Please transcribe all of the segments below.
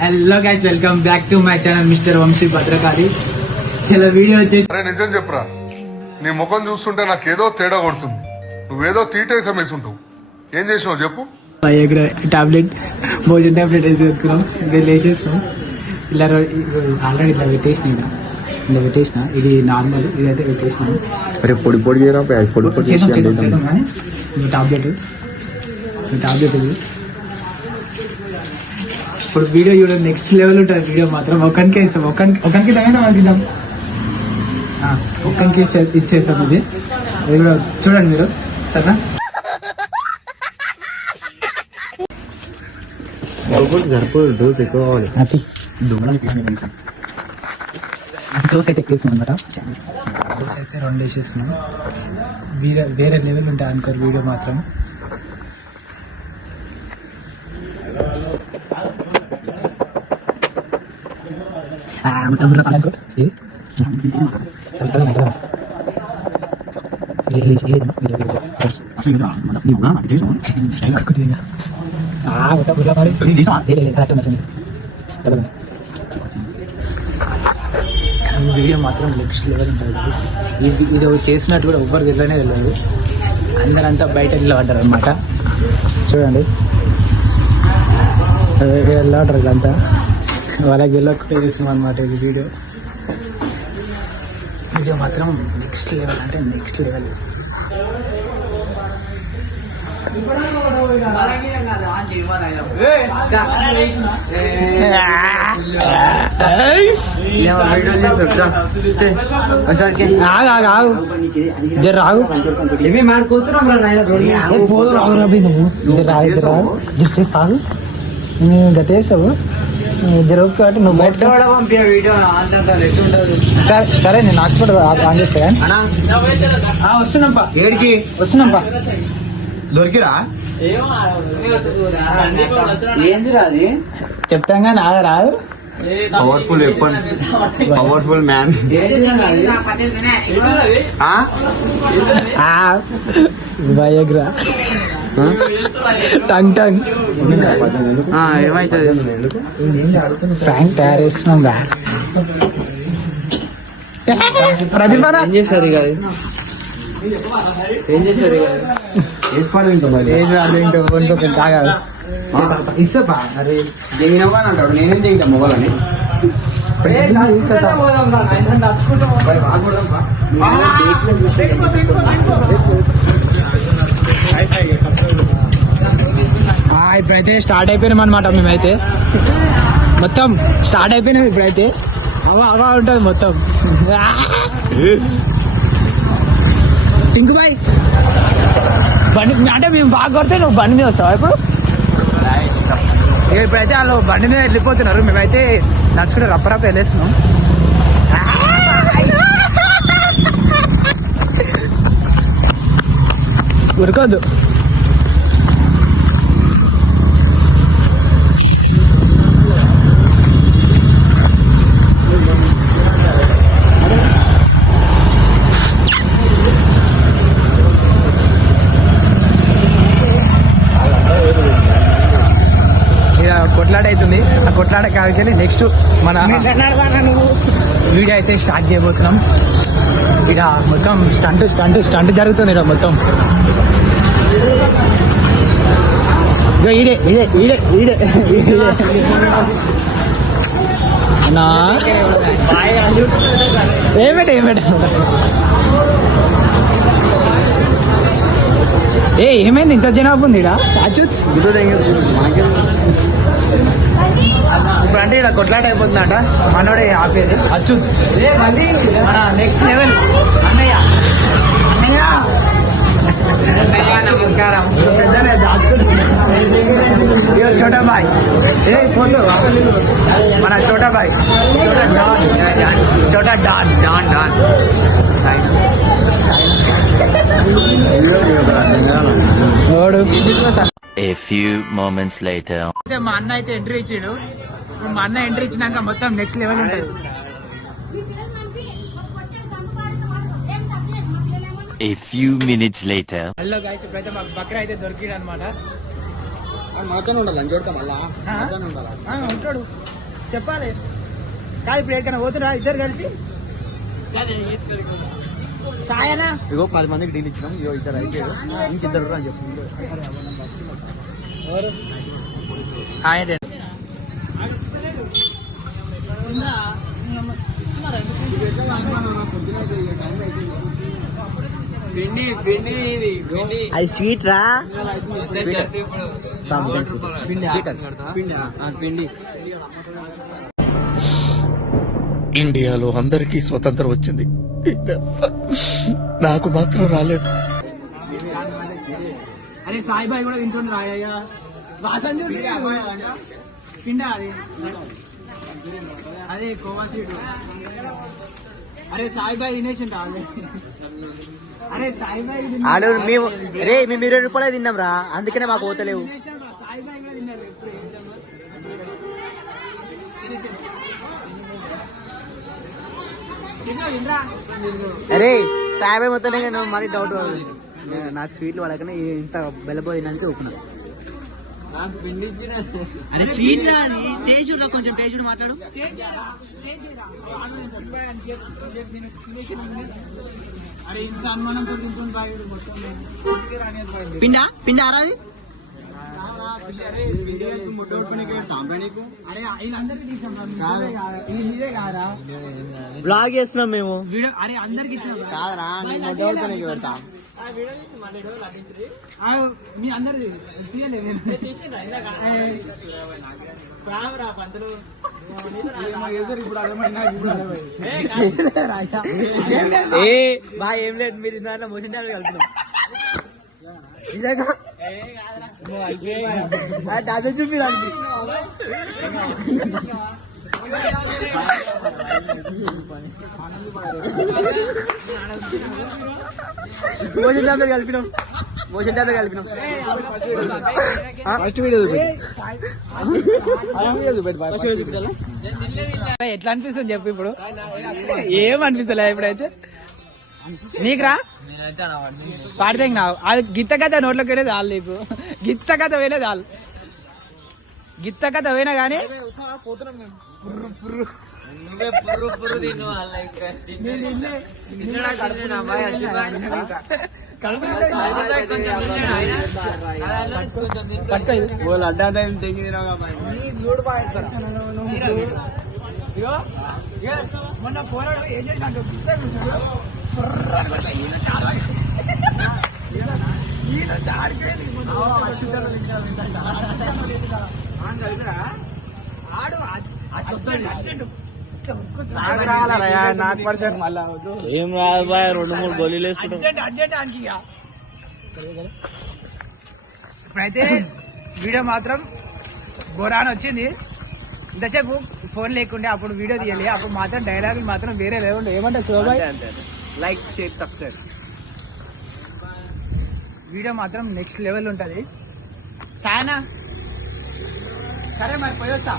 Hello guys, welcome back to my channel mister Vamshi Bhadrakali. ఇలా video వచ్చేసి నిజం చెప్పరా, నీ ముఖం చూస్తుంటే నాకేదో తేడా కొడుతుంది. నువ్వేదో తీటేసా వేసుంటావు. ఏం చేసినావు చెప్పు. టాబ్లెట్ భోజన టాబ్లెట్ వేసి పెట్టుకున్నాం. ఇంకా లేచేస్తాం. ఇలా ఆల్రెడీ ఇలా పెట్టేసిన ఇది నార్మల్, ఇదైతే పెట్టేసినాం. పొడి పొడి చేయరా, పొడి పొడి చేద్దాం కానీ టాబ్లెట్ ఇది. ఇప్పుడు వీడియో చూడండి, నెక్స్ట్ లెవెల్ ఉంటుంది వీడియో మాత్రం. ఒకరికి ఇస్తాం, ఒకరికి తగిన ఇద్దాం, ఒక్కరికి ఇచ్చేస్తాం. ఇది కూడా చూడండి మీరు, సరేనా? సరిపోదు, డోస్ ఎక్కువ కావాలి. దోశ అయితే ఎక్కువ అనమాట. దోశ అయితే 2 వేసేస్తున్నాం. వేరే లెవెల్ ఉంటుంది అనుకోరు వీడియో మాత్రం. వీడియో మాత్రం నెక్స్ట్ లెవెల్ ఉంటుంది. ఇది చేసినట్టు కూడా ఎవ్వరు తెలియనే తెలియదు. అందరంతా బయట వెళ్ళబడ్డారు అనమాట. చూడండి వెళ్ళాడరు ఇదంతా, వాళ్ళకి వెళ్ళకుండా చేస్తున్నాం అనమాట. ఇది వీడియో మాత్రం నెక్స్ట్ లెవెల్ అంటే నెక్స్ట్ లెవెల్. గట్టేసావు జరుగు కాబట్టి నువ్వు బయట సరే, నేను హాస్పిటల్ ఆన్ చేస్తా. వస్తున్నాంపా, ఏడికి వస్తున్నాంపా. దొరికిరా ఏంది రాదు చెప్తాం కానీ రాదు. Powerful weapon, powerful man. బయోగ్రా టంగ్ ఏమైతుంది? ప్రాంక్ తయారు చేస్తున్నాం రా. ప్రతిభ ఏం చేస్తారు కాదు, ఏం చేస్తారు వేసుకోవాలి. ఇంకా తాగాలి ఇస్తాపా. అరే అంటాడు, నేనేం చేయండి మొగలని. ఇప్పుడైతే స్టార్ట్ అయిపోయినాం అనమాట. మేమైతే మొత్తం స్టార్ట్ అయిపోయినాం. ఇప్పుడైతే అవా ఉంటుంది మొత్తం. టింకు బాయ్ బండి అంటే మేము బాగా కొడితే నువ్వు బండి మీద వస్తావా ఇప్పుడు? ఇప్పుడైతే వాళ్ళు బండి మీద వెళ్ళిపోతున్నారు. మేమైతే నడుచుకుంటే రప్పరప్ప వెళ్ళేస్తున్నాం. ఉరకొద్దు. కొట్లాట అవుతుంది. ఆ కొట్లాట కావాలి. నెక్స్ట్ మన వీడియో అయితే స్టార్ట్ చేయబోతున్నాం. ఇక మొత్తం స్టంట్ జరుగుతుంది. ఇక మొత్తం ఈడే అన్నా ఏమేట ఏమైంది? ఇంత జనాభా ఉంది ఇడ. ఇప్పుడు అంటే ఇలా కొట్లాట అయిపోతుందట. మనోడే ఆపేది అచ్యుత్. మన నెక్స్ట్ లెవెల్ అన్నయ్య. నమస్కారం. చోటా బాయ్ ఫోటో మన చోటా బాయ్, చోటా don. A few moments later. మా అన్న అయితే ఎంట్రీ ఇచ్చాడు. మా అన్న ఎంట్రీ ఇచ్చినాక మొత్తం నెక్స్ట్ లెవెల్ ఉంటుంది. A few minutes later. Hello guys, ఇప్పుడైతే మాకు బక్రా అయితే దొరికింది అనమాట. మనతోనే ఉండాలి అని చూడతాం మళ్ళా ఉంటాడు చెప్పాలి కాదు ఇప్పుడు ఎక్కడికైనా పోతురా ఇద్దరు కలిసి సాయనా ఇగో 10 మందికి డీల్ ఇచ్చినాం ఇగో ఇద్దరు అయిపోయారు ఇంకిద్దరు అని చెప్తుంది అది స్వీట్ రా పిండి ఇండియాలో అందరికీ స్వతంత్రం వచ్చింది, నాకు మాత్రం రాలేదు. అరే సాయిబాయి కూడా తింటుంది రాయ్యా వాసన చూసి పిండా అది అదే కోవా సీడు అరే సాయిబాయి తినేసింట అరే సాయిబాయి ఆడు మేము రే మేము 20 రూపాయలే తిన్నాం రా, అందుకనే మాకు పోతలేవు. సాయిబాయి కూడా తిన్నారు అరే సాయిబాయి మొత్తం మరి డౌట్ నాకు స్వీట్లు వాళ్ళకనే ఇంత బెల్లబోయి తినంటే ఒప్పుకున్నా. అరే స్వీట్ టేస్ట్ కొంచెం టేస్ట్ మాట్లాడు. అరే ఇంత అనుమానంతో తింటుంది బాగా మొత్తం పిండా పిండా ఆరాది అరే వీళ్ళందరికీ తీసాం ఇదే కారా బ్లాగ్ చేస్తున్నాం మేము. వీడియో అరే అందరికి ఇచ్చిన కాదరా డెవలప్ పెడతాం మీ అందరిది తీయలేదు బాగా ఏం లేదు మీరు ఇందాక మోషన్ కలుపుతున్నాం డాబే చూపి దానికి మోషన్ డాబే కలిపినాం ఫస్ట్ వీడియో ఎట్లా అనిపిస్తుంది చెప్పు ఇప్పుడు ఏం అనిపిస్తలే ఇప్పుడైతే నీకురా పాడితే అది గిత్త కథ నోట్లోకి వెళ్ళేది చాలు నీకు గిత్త కథ పోయినా చాలు గిత్త కథ పోయినా కానీ మొన్న పోరాడు ఏం చేసినట్టు ఏం రాదు బాయ్ 2-3 గోళీలు ఇప్పుడైతే వీడియో మాత్రం బోరాన్ వచ్చింది. ఇంతసేపు ఫోన్ లేకుండే అప్పుడు వీడియో తీయాలి, అప్పుడు మాత్రం డైలాగులు మాత్రం వేరే లేకుండా ఏమంటే శోభాయ్ లైక్ షేర్ సబ్స్క్రైబ్. వీడియో మాత్రం నెక్స్ట్ లెవెల్ ఉంటుంది. సాయనా సరే మరి పోయొస్తా,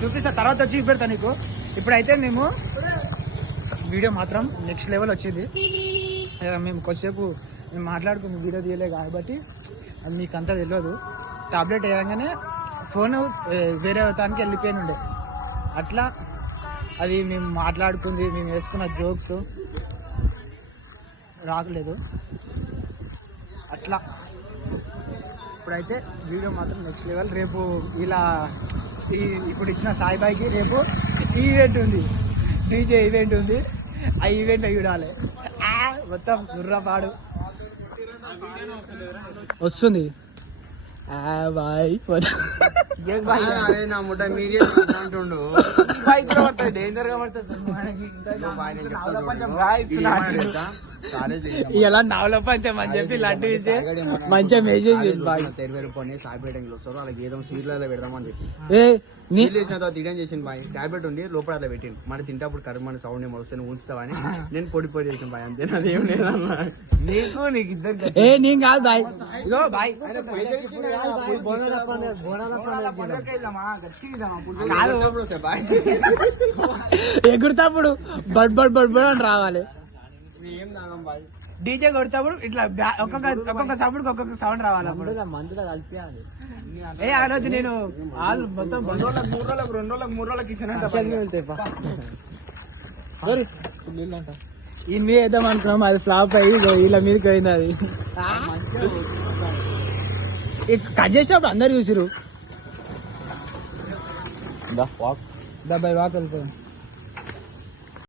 చూపిస్తా తర్వాత వచ్చి చూపెడతా నీకు. ఇప్పుడైతే మేము వీడియో మాత్రం నెక్స్ట్ లెవెల్ వచ్చింది. మేము కొద్దిసేపు మేము మాట్లాడుకుని వీడియో తీయలే కాబట్టి అది మీకు అంతా తెలియదు. టాబ్లెట్ వేయగానే ఫోన్ వేరే దానికి వెళ్ళిపోయిన ఉండే, అట్లా అది మేము మాట్లాడుకుంది మేము వేసుకున్న జోక్స్ రాకలేదు అట్లా. ఇప్పుడైతే వీడియో మాత్రం నెక్స్ట్ లెవెల్. రేపు ఇలా ఇప్పుడు ఇచ్చిన సాయిబాయికి రేపు ఈవెంట్ ఉంది, డీజే ఈవెంట్ ఉంది. ఆ ఈవెంట్ చూడాలి, మొత్తం గుర్రపాడు వస్తుంది. బాయ్ నా ముట్ట మీరే అంటుండు డేంజర్ గా పడుతుంది. ఇలా నవల పంచం అని చెప్పి లడ్డు ఇచ్చి మంచిగా మెసేజ్ 20 రూపాయలు సాయిపేటకి వస్తారు వాళ్ళకి ఏదో స్వీట్లలో పెడదామని చెప్పి తీయడం చేసింది బాయ్. టాబ్లెట్ ఉండి లోపల అలా పెట్టింది. మన తింటప్పుడు కర్మని సౌండ్ ఏమో వస్తే నువ్వు ఉంచుతావని నేను పొడి చేసిన బాయ్, అంతే. అదేం లేదన్నా నీకు ఇద్దరు నేను కాదు బాయ్, ఇదో బాయ్ ఎగురుతాప్పుడు బడ్ బడ్ బడ్ బడ్ అని రావాలి. ఏం తాగం బాయ్, డీజే కొడతాప్పుడు ఇట్లా ఒక్కొక్క సౌండ్ ఒక్కొక్క సౌండ్ రావాలి అప్పుడు. మందులో కలిపేయాలి ఏ ఆ రోజు నేను ఆల్ మొత్తం 2 రోజులకు 3 రోజులకు ఇచ్చానంట ఈ మీద వేద్దాం అనుకున్నాం, అది ఫ్లాప్ అయ్యి వీళ్ళ మీదకి పోయింది. అది కట్ చేసినప్పుడు అందరు చూసిరు. 10 వాక్ వెళ్తాం.